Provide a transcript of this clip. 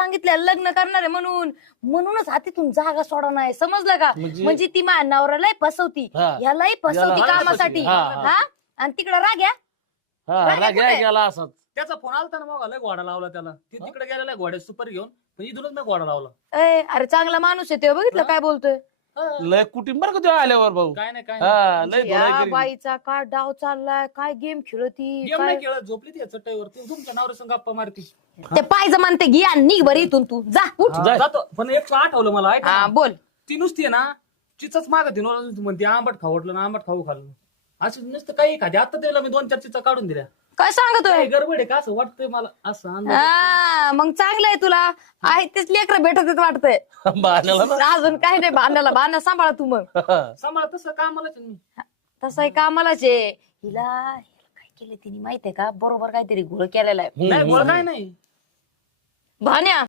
सांगितलं लग्न करणार आहे म्हणूनच हातीतून जागा सोडा नाही, समजलं का? म्हणजे ती माझ्या नवऱ्यालाही फसवती, हा. ह्यालाही फसवती याला कामासाठी. हा, हा. हा आणि तिकडे राग्या राग्या गेला असत. त्याचा फोन आलता ना मग लय घोडा लावला त्याला. ते तिकडे गेलेला घोड्या सुपर घेऊन, पण इथूनच नाही घोडा लावला. अरे चांगला माणूस आहे ते, बघितलं काय बोलतोय? लय कुटुंब बरं का तेव्हा आल्यावर भाऊ. काय नाही काय हा लय या धुलाई बाईचा काय डाव चाललाय, काय गेम खेळती गेम काय. नाही खेळत, झोपली ती चटईवर. ती तुमच्या नवऱ्यासंग गप्पा मारती. ते पाहिजे म्हणते घे आणि निघ बरं इथून, तू जा उठ. जातो पण एक आठवलं मला, ऐक हा ना. बोल. ती नुसती आहे ना चिचच मागत म्हणते आंबट खावटलं ना आंबट खाऊ खाल्लं असं नुसतं काही खाते. आता त्याला मी 2-4 चिचा काढून दिल्या. काय सांगतोय? काय गडबड आहे का असं वाटतंय मला, असं अंदाज. हा मग चांगलं आहे तुला, आहे तेच लेकर भेटत वाटतंय. बाण्याला ना. अजून काही नाही, बांधायला सांभाळा तू मग. सांभाळ तसं कामालाच आहे मी. तसं आहे कामालाच आहे. हिला काय केलं तिने माहितीये का? बरोबर काहीतरी घोळ केलेला आहे. नाही बोल काय नाही. भान्या